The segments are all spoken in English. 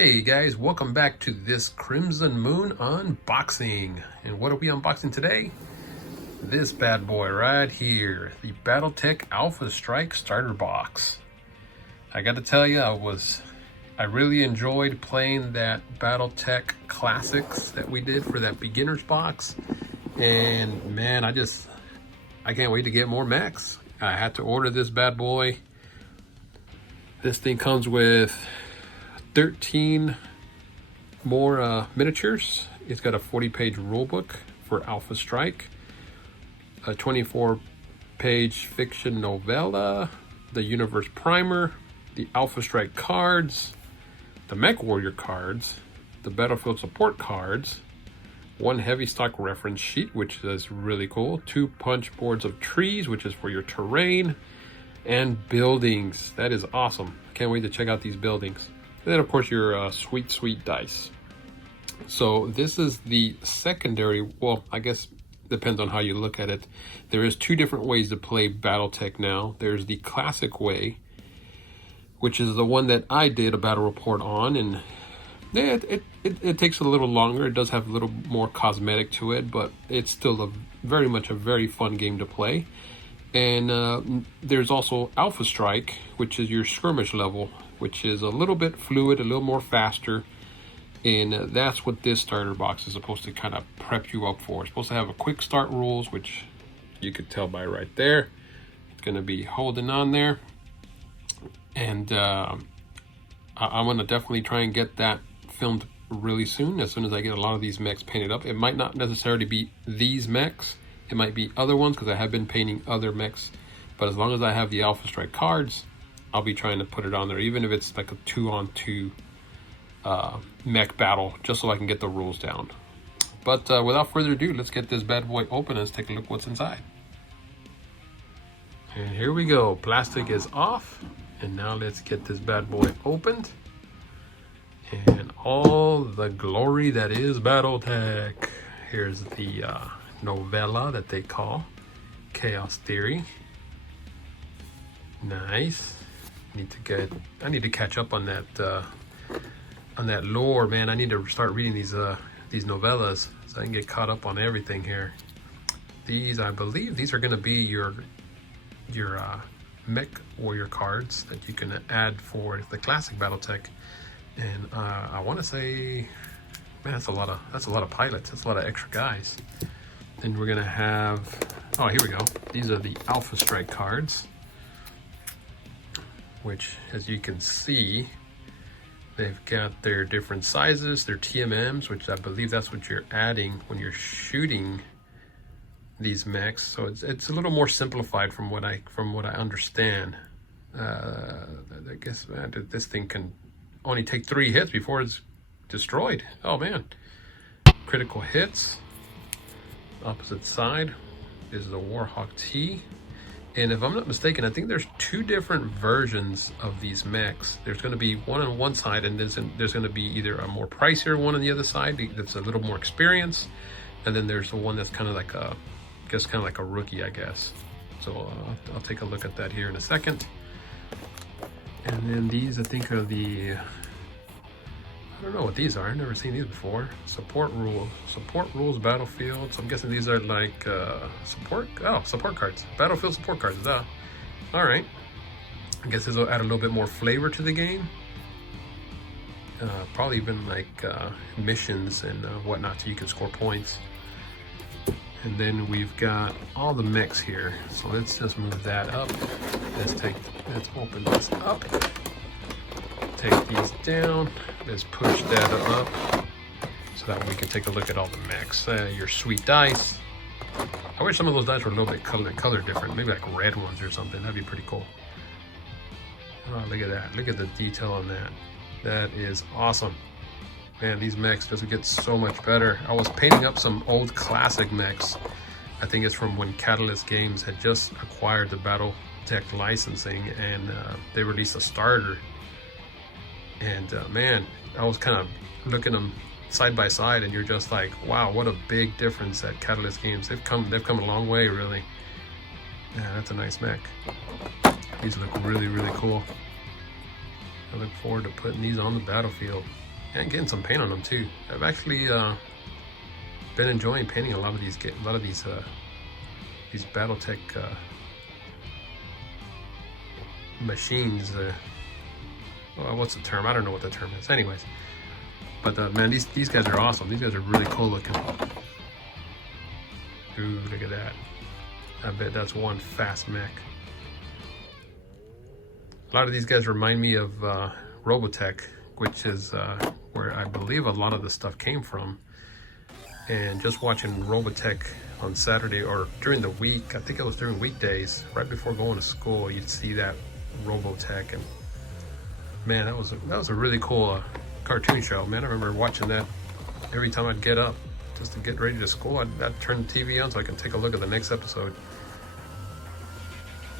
Hey guys, welcome back to this Crimson Moon unboxing. And what are we unboxing today? This bad boy right here, the Battletech Alpha Strike starter box. I got to tell you, I really enjoyed playing that Battletech Classics that we did for that beginner's box. And man, I can't wait to get more mechs. I had to order this bad boy. This thing comes with 13 more miniatures. It's got a 40-page rulebook for Alpha Strike, a 24-page fiction novella, the universe primer, the Alpha Strike cards, the Mech Warrior cards, the battlefield support cards, one heavy stock reference sheet, which is really cool, 2 punch boards of trees, which is for your terrain, and buildings. That is awesome. Can't wait to check out these buildings. And then of course your sweet dice. So this is the secondary, well, I guess depends on how you look at it. There is 2 different ways to play Battletech now. There's the classic way, which is the one that I did a battle report on, and yeah, it takes a little longer. It does have a little more cosmetic to it, but it's still very much a very fun game to play. And there's also Alpha Strike, which is your skirmish level, which is a little bit fluid, a little more faster. And that's what this starter box is supposed to kind of prep you up for. It's supposed to have a quick start rules, which you could tell by right there. It's going to be holding on there. And I'm going to definitely try and get that filmed really soon as I get a lot of these mechs painted up. It might not necessarily be these mechs. It might be other ones, because I have been painting other mechs. But as long as I have the Alpha Strike cards, I'll be trying to put it on there, even if it's like a 2-on-2 mech battle, just so I can get the rules down. But without further ado, let's get this bad boy open and let's take a look what's inside. And here we go. Plastic is off. And now let's get this bad boy opened. And all the glory that is Battletech. Here's the novella that they call Chaos Theory. Nice. I need to catch up on that lore, man. I need to start reading these novellas so I can get caught up on everything here. I believe these are going to be your Mech Warrior cards that you can add for the Classic Battletech. And I want to say, man, that's a lot of pilots. That's a lot of extra guys. Then we're gonna have, oh, here we go. These are the Alpha Strike cards, which, as you can see, they've got their different sizes, their TMMs, which I believe that's what you're adding when you're shooting these mechs. So it's a little more simplified from what I understand. I guess this thing can only take 3 hits before it's destroyed. Oh man. Critical hits. Opposite side is the Warhawk T. And if I'm not mistaken, I think there's 2 different versions of these mechs. There's going to be one on one side, and there's going to be either a more pricier one on the other side that's a little more experience, and then there's the one that's kind of like a rookie, I guess. So I'll take a look at that here in a second. And then these, I think, are the, I don't know what these are. I've never seen these before. Support rules battlefield. So I'm guessing these are like support cards. Battlefield support cards. All right. I guess this will add a little bit more flavor to the game. Probably even like missions and whatnot, so you can score points. And then we've got all the mechs here. So let's just move that up. Let's open this up. Take these down. Let's push that up so that we can take a look at all the mechs. Your sweet dice. I wish some of those dice were a little bit color different. Maybe like red ones or something. That'd be pretty cool. Oh, look at that. Look at the detail on that. That is awesome. Man, these mechs just get so much better. I was painting up some old classic mechs. I think it's from when Catalyst Games had just acquired the Battletech licensing, and they released a starter. And man, I was kind of looking them side by side, and you're just like, wow, what a big difference at Catalyst Games. They've come a long way, really. Yeah, that's a nice mech. These look really cool. I look forward to putting these on the battlefield. and getting some paint on them too. I've actually been enjoying painting a lot of these Battletech machines. Well, what's the term? I don't know what the term is. Anyways, but man, these guys are awesome. These guys are really cool looking. Ooh, look at that. I bet that's one fast mech. A lot of these guys remind me of Robotech, which is where I believe a lot of the stuff came from. And just watching Robotech on Saturday or during the week, I think it was during weekdays, right before going to school, you'd see that Robotech, and man, that was a really cool cartoon show. Man, I remember watching that every time I'd get up just to get ready to school. I'd turn the TV on so I can take a look at the next episode.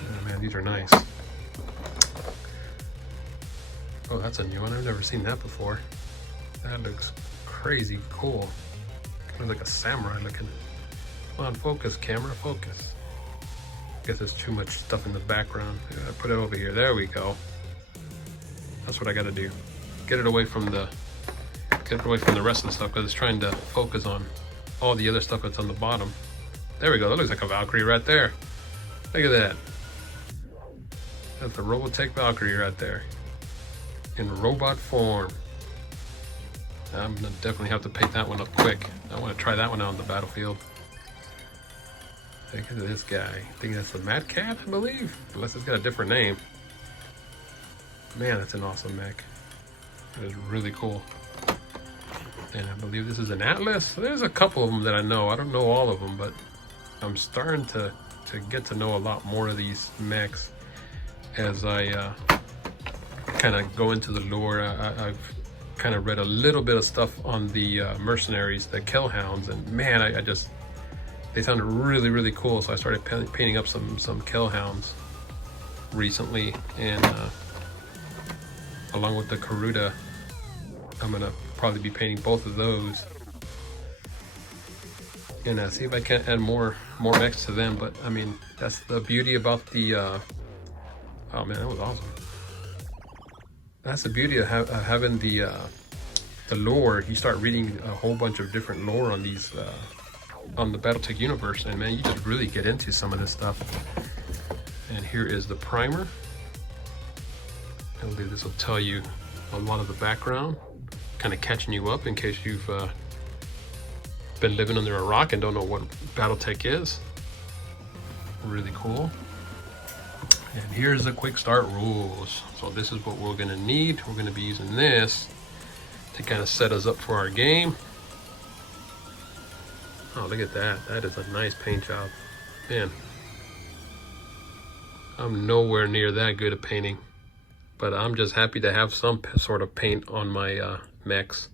Oh, man, these are nice. Oh, that's a new one. I've never seen that before. That looks crazy cool. Kind of like a samurai looking. Come on, focus, camera, focus. I guess there's too much stuff in the background. I put it over here. There we go. That's what I got to do. Get it away from the rest of the stuff, because it's trying to focus on all the other stuff that's on the bottom. There we go. That looks like a Valkyrie right there. Look at that. That's a Robotech Valkyrie right there, in robot form. I'm gonna definitely have to paint that one up quick. I want to try that one out on the battlefield. Look at this guy. I think that's the Mad Cat, I believe, unless it's got a different name. Man, that's an awesome mech. It is really cool. And I believe this is an Atlas. There's a couple of them that I know. I don't know all of them, but I'm starting to get to know a lot more of these mechs as I kind of go into the lore. I've kind of read a little bit of stuff on the mercenaries, the Kellhounds, and man, they sounded really, really cool. So I started painting up some Kellhounds recently, and along with the Karuta, I'm gonna probably be painting both of those, and see if I can add more mechs to them. But I mean, that's the beauty about the oh man, that was awesome. That's the beauty of having the lore. You start reading a whole bunch of different lore on these on the Battletech universe, and man, you just really get into some of this stuff. And here is the primer. I believe this will tell you a lot of the background, kind of catching you up in case you've been living under a rock and don't know what Battletech is. Really cool. And here's the quick start rules. So this is what we're gonna need. We're gonna be using this to kind of set us up for our game. Oh, look at that. That is a nice paint job. Man, I'm nowhere near that good at painting, but I'm just happy to have some sort of paint on my mechs,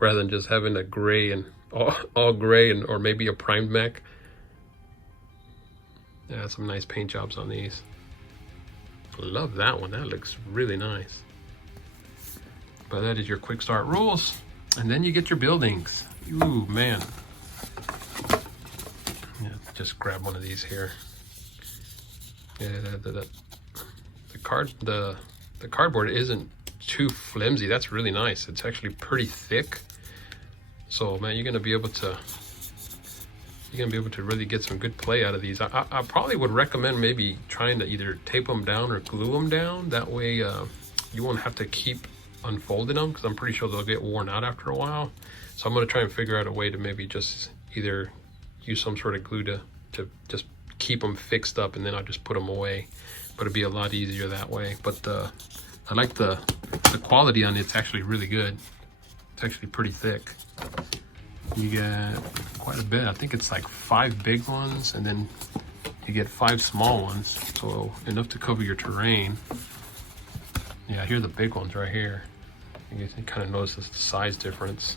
rather than just having a gray and all gray and or maybe a primed mech. Yeah, some nice paint jobs on these. Love that one. That looks really nice. But that is your quick start rules, and then you get your buildings. Ooh, man. Yeah, just grab one of these here. Yeah, the cardboard isn't too flimsy. That's really nice. It's actually pretty thick. So man, you're gonna be able to really get some good play out of these. I probably would recommend maybe trying to either tape them down or glue them down. That way you won't have to keep unfolding them, because I'm pretty sure they'll get worn out after a while. So I'm gonna try and figure out a way to maybe just either use some sort of glue to just keep them fixed up, and then I'll just put them away. But it'd be a lot easier that way. But I like the quality on it. It's actually really good. It's actually pretty thick. You get quite a bit. I think it's like 5 big ones, and then you get 5 small ones, so enough to cover your terrain. Yeah, here are the big ones right here. You can kind of notice the size difference.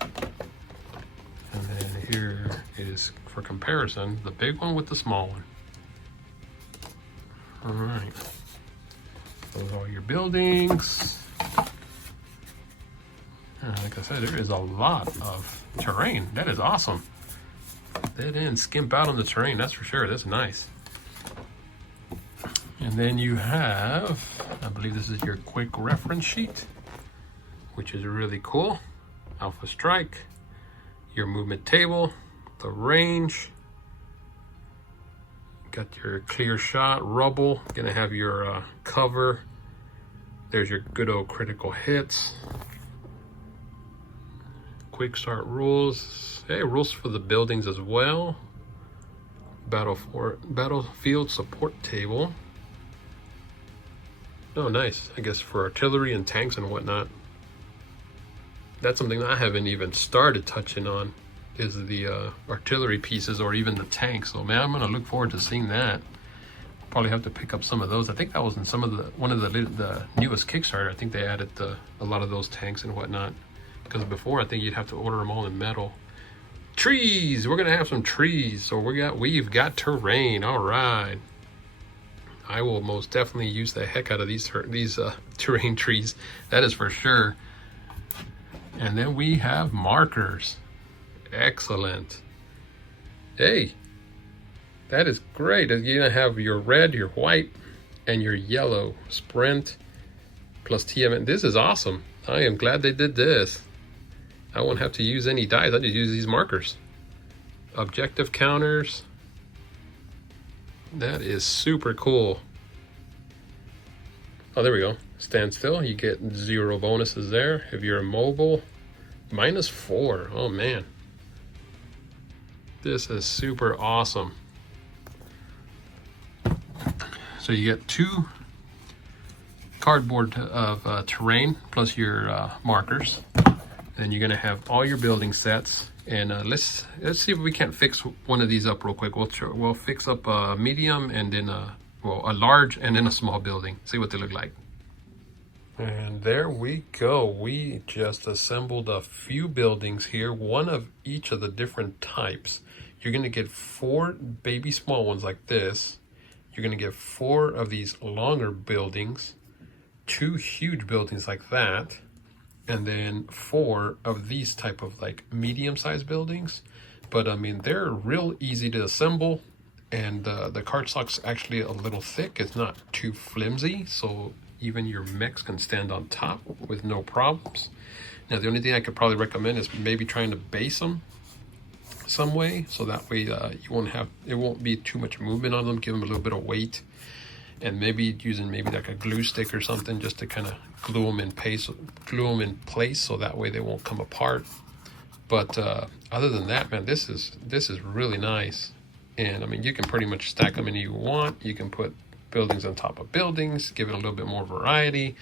And then here is, for comparison, the big one with the small one. All right, those are your buildings. Like I said, there is a lot of terrain. That is awesome. They didn't skimp out on the terrain, that's for sure. That's nice. And then you have, I believe this is your quick reference sheet which is really cool. Alpha Strike, your movement table, the range, got your clear shot, rubble, gonna have your cover. There's your good old critical hits. Quick start rules. Hey, rules for the buildings as well. Battlefield support table. Oh, nice. I guess for artillery and tanks and whatnot. That's something that I haven't even started touching on, is the artillery pieces or even the tanks. So man, I'm gonna look forward to seeing that. Probably have to pick up some of those. I think that was in some of one of the newest Kickstarter. I think they added a lot of those tanks and whatnot. Because before, I think you'd have to order them all in metal. Trees. We're gonna have some trees. So we've got terrain. All right. I will most definitely use the heck out of these terrain trees. That is for sure. And then we have markers. Excellent. Hey, that is great. You're gonna have your red, your white, and your yellow sprint plus TM. This is awesome. I am glad they did this. I won't have to use any dies. I just use these markers. Objective counters. That is super cool. Oh, there we go. Stand still. You get 0 bonuses there. If you're immobile, -4. Oh man. This is super awesome. So you get 2 cardboard of terrain plus your markers. Then you're gonna have all your building sets. And let's see if we can't fix one of these up real quick. We'll fix up a medium and then a large and then a small building. See what they look like. And there we go. We just assembled a few buildings here, one of each of the different types. You're gonna get 4 baby small ones like this. You're gonna get 4 of these longer buildings, 2 huge buildings like that, and then 4 of these type of like medium-sized buildings. But I mean, they're real easy to assemble, and the cardstock's actually a little thick. It's not too flimsy, so even your mechs can stand on top with no problems. Now, the only thing I could probably recommend is maybe trying to base them some way, so that way it won't be too much movement on them. Give them a little bit of weight, and maybe using like a glue stick or something just to kind of glue them in place, so that way they won't come apart. But other than that, man, this is really nice. And I mean, you can pretty much stack them any you want. You can put buildings on top of buildings, give it a little bit more variety,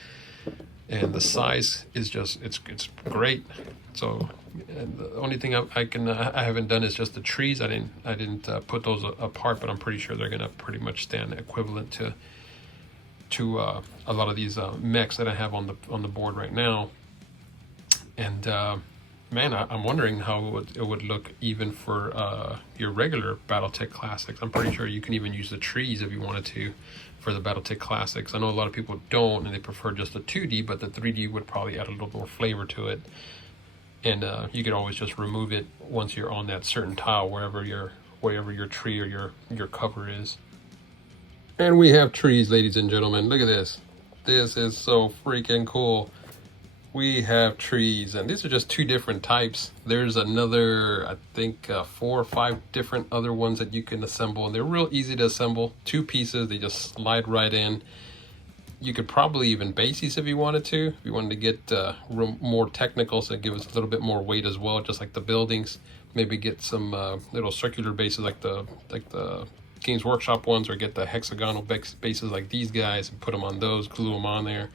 and the size is just it's great. So the only thing I haven't done is just the trees. I didn't put those apart, but I'm pretty sure they're gonna pretty much stand equivalent to a lot of these mechs that I have on the board right now. And man, I'm wondering how it would look even for your regular Battletech Classics. I'm pretty sure you can even use the trees if you wanted to for the Battletech Classics. I know a lot of people don't, and they prefer just the 2D, but the 3D would probably add a little more flavor to it. And you could always just remove it once you're on that certain tile, wherever your tree or your cover is. And we have trees, ladies and gentlemen. Look at this. This is so freaking cool. We have trees, and these are just 2 different types. There's another, I think, 4 or 5 different other ones that you can assemble, and they're real easy to assemble. 2 pieces, they just slide right in. You could probably even base these if you wanted to. If you wanted to get more technical, so give us a little bit more weight as well, just like the buildings. Maybe get some little circular bases like the Games Workshop ones, or get the hexagonal bases like these guys and put them on those, glue them on there.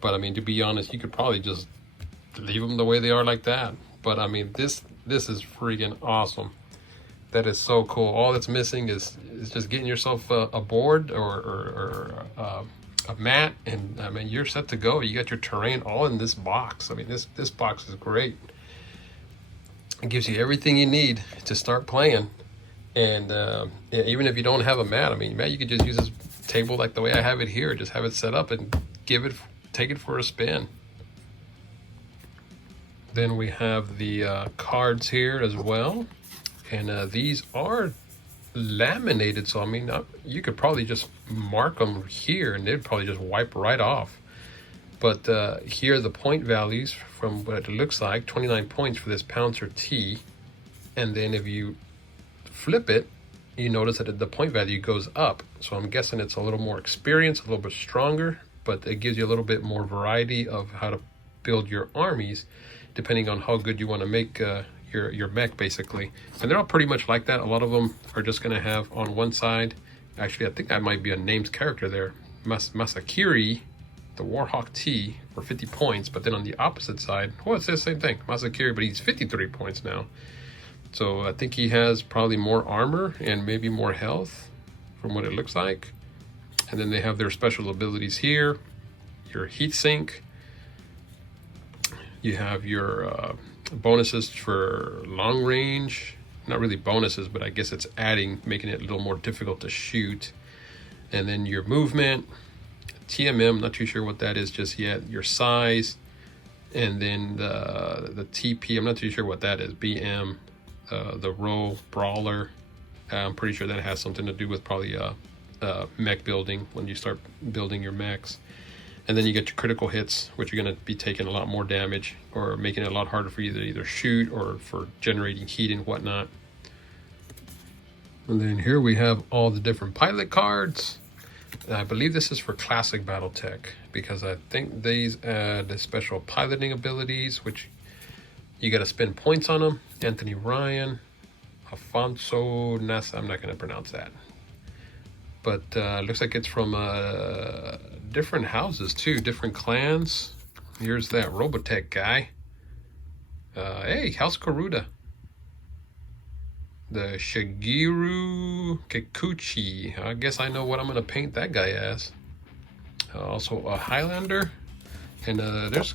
But I mean, to be honest, you could probably just leave them the way they are like that. But I mean, this is freaking awesome. That is so cool. All that's missing is just getting yourself a board or a mat, and I mean, you're set to go. You got your terrain all in this box. I mean, this box is great. It gives you everything you need to start playing. And even if you don't have a mat, I mean, you could just use this table like the way I have it here. Just have it set up and take it for a spin. Then we have the cards here as well, and these are laminated, so I mean, you could probably just mark them here and they'd probably just wipe right off. But here are the point values from what it looks like. 29 points for this Pouncer T. And then if you flip it, you notice that the point value goes up. So I'm guessing it's a little more experienced, a little bit stronger, but it gives you a little bit more variety of how to build your armies, depending on how good you want to make your mech, basically. And they're all pretty much like that. A lot of them are just going to have on one side, actually I think that might be a named character there, Masakiri, the Warhawk T, for 50 points. But then on the opposite side, well, it's the same thing, Masakiri, but he's 53 points now. So I think he has probably more armor and maybe more health from what it looks like. And then they have their special abilities here, your heat sink. You have your bonuses for long range. Not really bonuses, but I guess it's adding, making it a little more difficult to shoot. And then your movement, TMM, not too sure what that is just yet. Your size, and then the TP, I'm not too sure what that is. BM, the roll, brawler. I'm pretty sure that has something to do with probably mech building when you start building your mechs. And then you get your critical hits, which you're going to be taking a lot more damage or making it a lot harder for you to either shoot or for generating heat and whatnot. And then here we have all the different pilot cards. I believe this is for Classic Battletech, because I think these add the special piloting abilities, which you got to spend points on them. Anthony Ryan, Afonso Nasa, I'm not going to pronounce that. But looks like it's from different houses too, different clans. Here's that Robotech guy. Hey, House Karuda. The Shigeru Kikuchi. I guess I know what I'm going to paint that guy as. Also a Highlander. And there's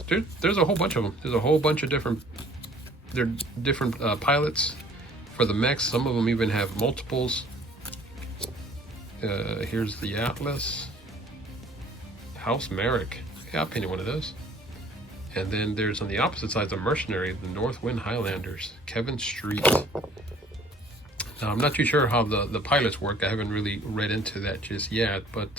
a whole bunch of them. There's a whole bunch of different pilots for the mechs. Some of them even have multiples. Here's the Atlas. House Merrick. Yeah, I'll paint one of those. And then there's on the opposite side the Mercenary, the Northwind Highlanders. Kevin Street. Now, I'm not too sure how the pilots work. I haven't really read into that just yet, but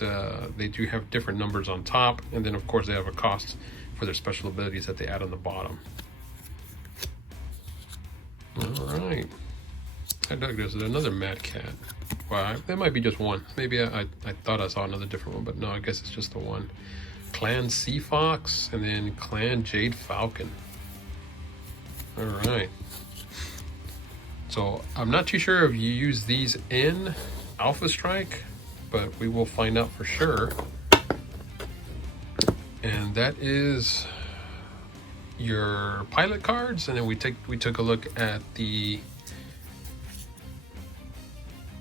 they do have different numbers on top. And then, of course, they have a cost for their special abilities that they add on the bottom. All right. I dug there's another Mad Cat. Well, there might be just one. Maybe I thought I saw another different one, but no, I guess it's just the one. Clan Sea Fox, and then Clan Jade Falcon. All right. So I'm not too sure if you use these in Alpha Strike, but we will find out for sure. And that is your pilot cards, and then we took a look at the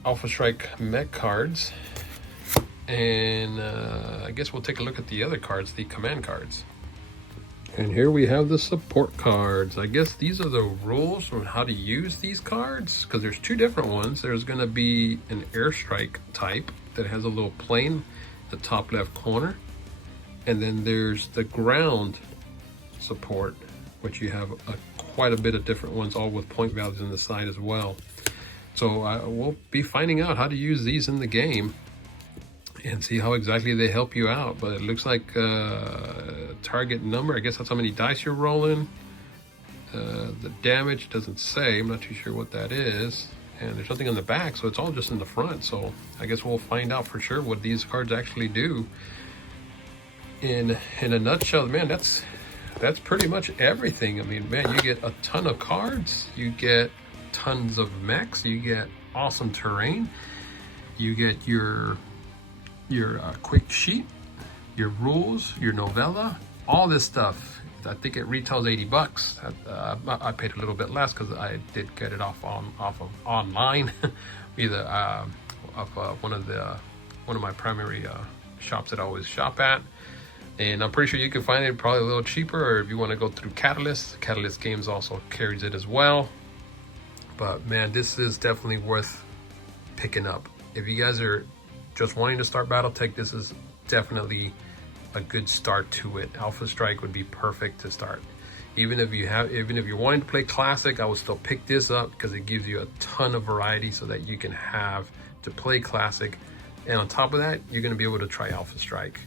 Alpha Strike mech cards, and I guess we'll take a look at the other cards, the command cards. And here we have the support cards. I guess these are the rules on how to use these cards, because there's two different ones. There's going to be an airstrike type that has a little plane, the top left corner, and then there's the ground support, which you have quite a bit of different ones, all with point values on the side as well. So we'll be finding out how to use these in the game and see how exactly they help you out. But it looks like target number, I guess that's how many dice you're rolling. The damage doesn't say, I'm not too sure what that is. And there's nothing on the back, so it's all just in the front. So I guess we'll find out for sure what these cards actually do. In a nutshell, man, that's pretty much everything. I mean, man, you get a ton of cards, you get tons of mechs, you get awesome terrain, you get your quick sheet, your rules, your novella, all this stuff. I think it retails 80 bucks. I paid a little bit less because I did get it off of online, either off one of my primary shops that I always shop at. And I'm pretty sure you can find it probably a little cheaper, or if you want to go through Catalyst Games also carries it as well. But man, this is definitely worth picking up. If you guys are just wanting to start Battletech, this is definitely a good start to it. Alpha Strike would be perfect to start. Even if you're wanting to play Classic, I would still pick this up because it gives you a ton of variety so that you can have to play Classic. And on top of that, you're going to be able to try Alpha Strike.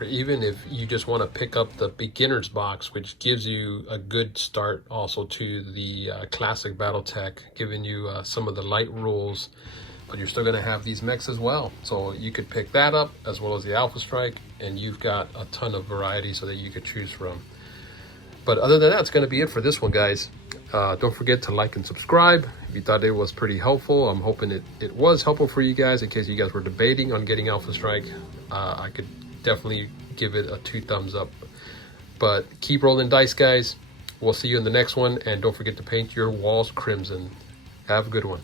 or even if you just want to pick up the beginner's box, which gives you a good start also to the Classic Battletech, giving you some of the light rules, but you're still going to have these mechs as well. So you could pick that up as well as the Alpha Strike, and you've got a ton of variety so that you could choose from. But other than that, it's going to be it for this one, guys. Don't forget to like and subscribe if you thought it was pretty helpful. I'm hoping it was helpful for you guys in case you guys were debating on getting Alpha Strike. I could definitely give it a 2 thumbs up. But keep rolling dice, guys. We'll see you in the next one, and don't forget to paint your walls crimson. Have a good one.